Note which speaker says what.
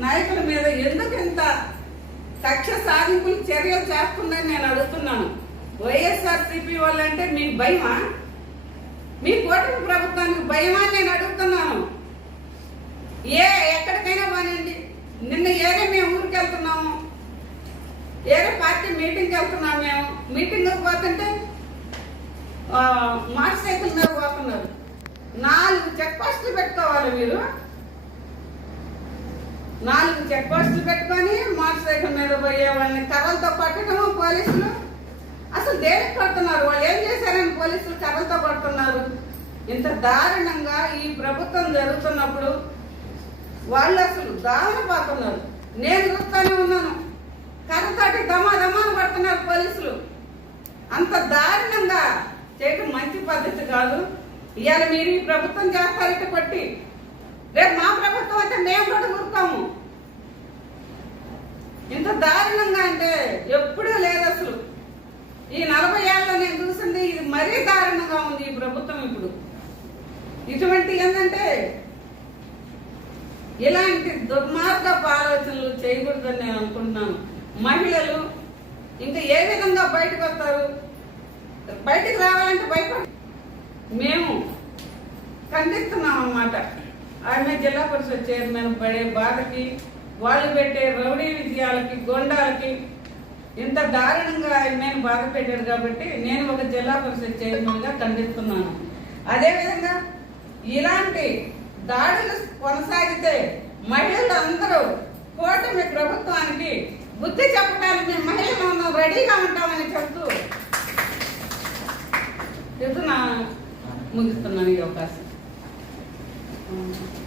Speaker 1: నాయకుల మీద ఎందుకు ఇంత కక్ష సాధింపులు చర్యలు చేస్తుందని నేను అడుగుతున్నాను. వైఎస్ఆర్ సిపి వాళ్ళంటే మీకు భయమా? మీ కూటమి ప్రభుత్వానికి భయమా నేను అడుగుతున్నాను. ఏ ఎక్కడికైనా పోనండి నిన్న ఏరే మేము ఊరికి వెళ్తున్నాము. ఏరే పార్టీ మీటింగ్కి వెళ్తున్నాం మేము. మీటింగ్కి పోతుంటే ఆ, మోటార్ సైకిల్ మీద పోతున్నారు. నాలుగు చెక్ పోస్టులు పెట్టుకోవాలి మీరు. నాలుగు చెక్ పోస్టులు పెట్టుకొని మోటార్ సైకిల్ మీద పోయే వాళ్ళని కర్రలతో పట్టడము పోలీసులు. అసలు దేనికి కొడుతున్నారు వాళ్ళు ఏం చేశారని పోలీసులు కర్రలతో కొడుతున్నారు ఇంత దారుణంగా ఈ ప్రభుత్వం జరుగుతున్నప్పుడు వాళ్ళు అసలు దారుణపోతున్నారు నేను చూస్తూనే ఉన్నాను. కర్రతోటి దమా దమాను పడుతున్నారు పోలీసులు. అంత దారుణంగా చేయటం మంచి పద్ధతి కాదు. ఇవాళ మీరు ఈ ప్రభుత్వం చేస్తారు ఇటు కొట్టి రేపు మా కూడా ఇంత దారుణంగా అంటే ఎప్పుడూ లేదు అసలు. ఈ నలభై ఏళ్ళలో నేను చూసింది ఇది మరీ దారుణంగా ఉంది ఈ ప్రభుత్వం ఇప్పుడు? ఇటువంటి ఏంటంటే ఇలాంటి దుర్మార్గపు ఆలోచనలు చేయకూడదని నేను అనుకుంటున్నాను. మహిళలు ఇంకా ఏ విధంగా బయటకు వస్తారు? బయటకు రావాలంటే భయపడ మేము ఖండిస్తున్నాం అన్నమాట. ఆమె జిల్లా పరిషత్ చైర్మన్ పడే బాధకి వాళ్ళు పెట్టే రౌడీ విజయాలకి గొండాలకి ఇంత దారుణంగా ఆమెను బాధ పెట్టారు కాబట్టి నేను ఒక జిల్లా పరిషత్ చైర్మన్గా ఖండిస్తున్నాను. అదేవిధంగా ఇలాంటి దాడులు కొనసాగితే మహిళలు అందరూ కూటమి ప్రభుత్వానికి బుద్ధి చెప్పడానికి మహిళలు రెడీగా ఉంటామని చెప్తూ చెప్తున్నా ముగిస్తున్నాను ఈ అవకాశం.
Speaker 2: Mm.